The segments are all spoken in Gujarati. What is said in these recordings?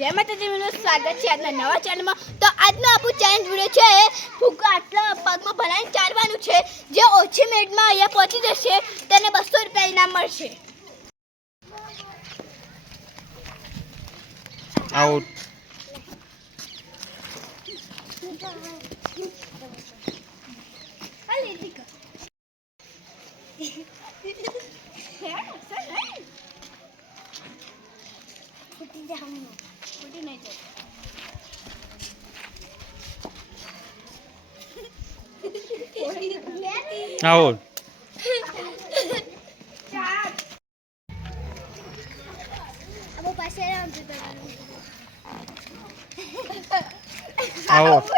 જય માતાજી મિત્રો, સ્વાગત છે આજના નવા ચેનલમાં। તો આજનો આપણું ચેલેન્જ વિડીયો છે ફૂગા આટલા પગમાં ભરાઈને ચાલવાનું છે। જે ઓછી મિનિટમાં અહીંયા પહોંચી જશે તેને 200 રૂપિયા ઇનામ મળશે। આઉટ આઉટ આઉટ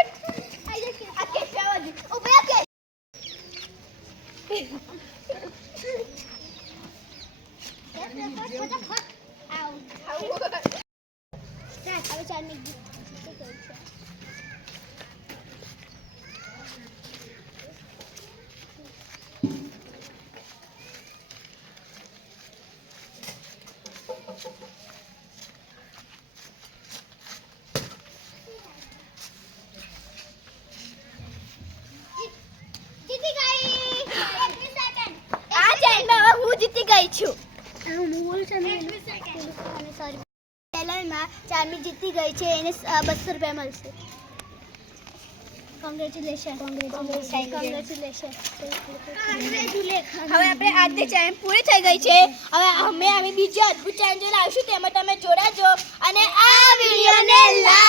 ચાર્મી જીતી ગઈ છે, એને 200 રૂપિયા મળશે। કોંગ્રેચ્યુલેશન। હવે આપણે આજની ચેલેન્જ પૂરી થઈ ગઈ છે। હવે અમે બીજી અદ્ભુત ચેલેન્જ લાવીશું, તેમાં તમે જોડાજો અને આ વિડીયોને લાઈક